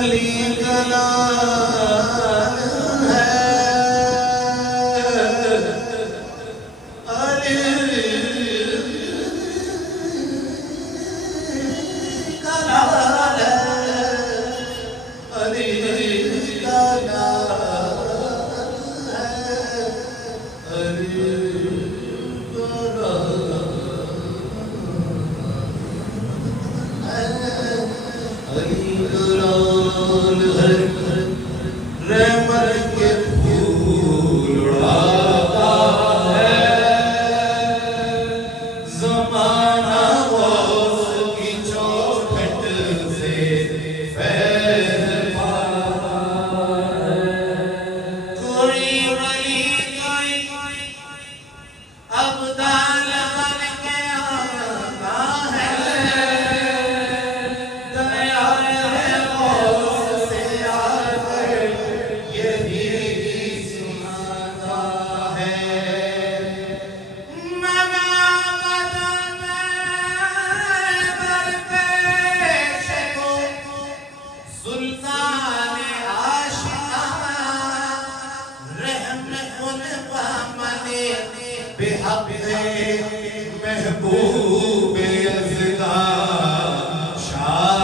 علی گلا محبوب یزدان شاہ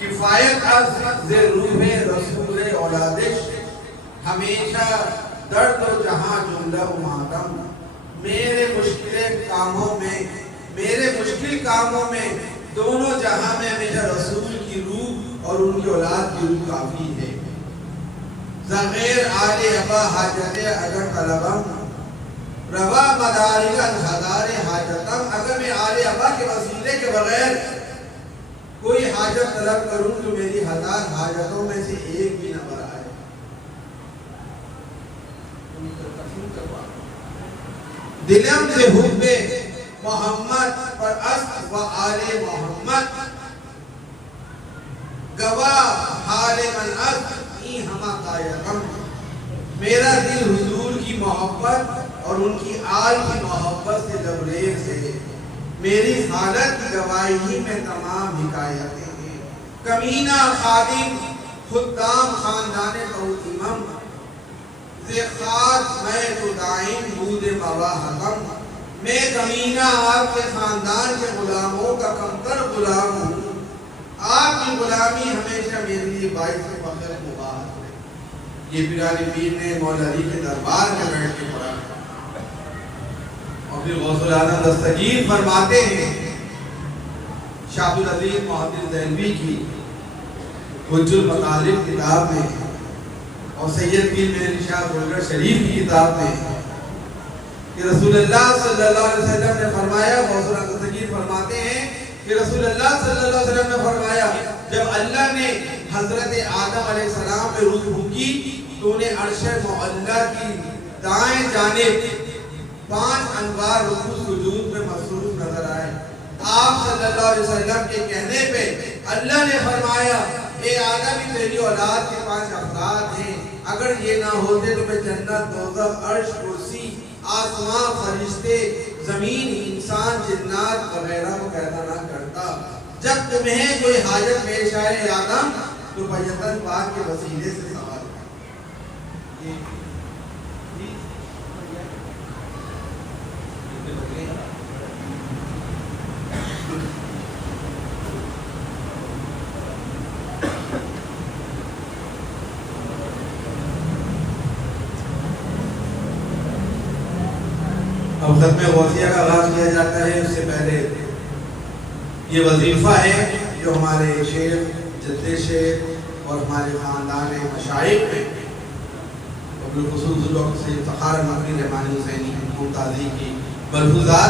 کفایت از ز روح رسول اولادش ہمیشہ درد و جہاں جملہ و ماتم میرے مشکل کاموں میں دونوں جہاں میں ہمیشہ رسول کی روح اور ان کی اولاد کی روح کافی ہے زغیر آل ابا حاجت اگر طلبم روا مدارگت ہزار حاجتم اگر میں آل ابا کے وسیلے کے بغیر کوئی حاجت طلب کروں تو میری ہزار حاجتوں میں سے ایک بھی نہ بر آئے دلم سے حب محمد پر اسق و آل محمد گواہ حال من اسق ای ہما قایقم میرا دل حضور کی محبت اور ان کی آل کی محبت سے لبریز ہے میری حالت کی گواہی میں تمام حکایتیں ہیں کمینہ خادم خدام خاندان توتیمم زخات میں تو دائم بود موا حکم میں کمینہ آپ کے خاندان کے غلاموں کا کمتر غلام ہوں آپ کی غلامی ہمیشہ میرے لیے باعث فخر مباحث ہے۔ یہ پیران پیر نے مولا علی کے دربار میں بیٹھ کے پڑھا اور پھر غوث العالم دستگیر فرماتے ہیں شاہ العزیز محدث دہلوی کی حج المطالب کتاب میں اور سید پیر مہر شاہ گولگر شریف کی کتاب میں کہ رسول اللہ صلی اللہ علیہ وسلم نے فرمایا، غوث العالم دستگیر فرماتے ہیں کہ رسول اللہ صلی اللہ علیہ وسلم نے فرمایا جب اللہ نے حضرت آدم علیہ السلام پہ روح پھونکی تو انہیں عرش معلیٰ کی دائیں جانب 5 انوار رکوع سجود میں مصروف نظر آئے۔ آپ صلی اللہ علیہ وسلم کے کہنے پہ اللہ نے فرمایا اے آدم تیری اولاد کے 5 افراد ہیں، اگر یہ نہ ہوتے تو میں جنت، دوزخ، عرش، کرسی، آسمان، فرشتے، زمین، انسان، جنات وغیرہ کو پیدا نہ کرتا۔ جب تمہیں کوئی حاجت پیش آئے اے آدم تو بیتن پاک کے وسیلے سے سوال کر۔ اب ختم غوثیہ کا آغاز کیا جاتا ہے، اس سے پہلے یہ وظیفہ ہے جو ہمارے شیخ، جد شیخ اور ہمارے خاندان مشائخ میں بالخصوص سے فخار مکی رحمانی حسینی ممتازی کی ملحوظات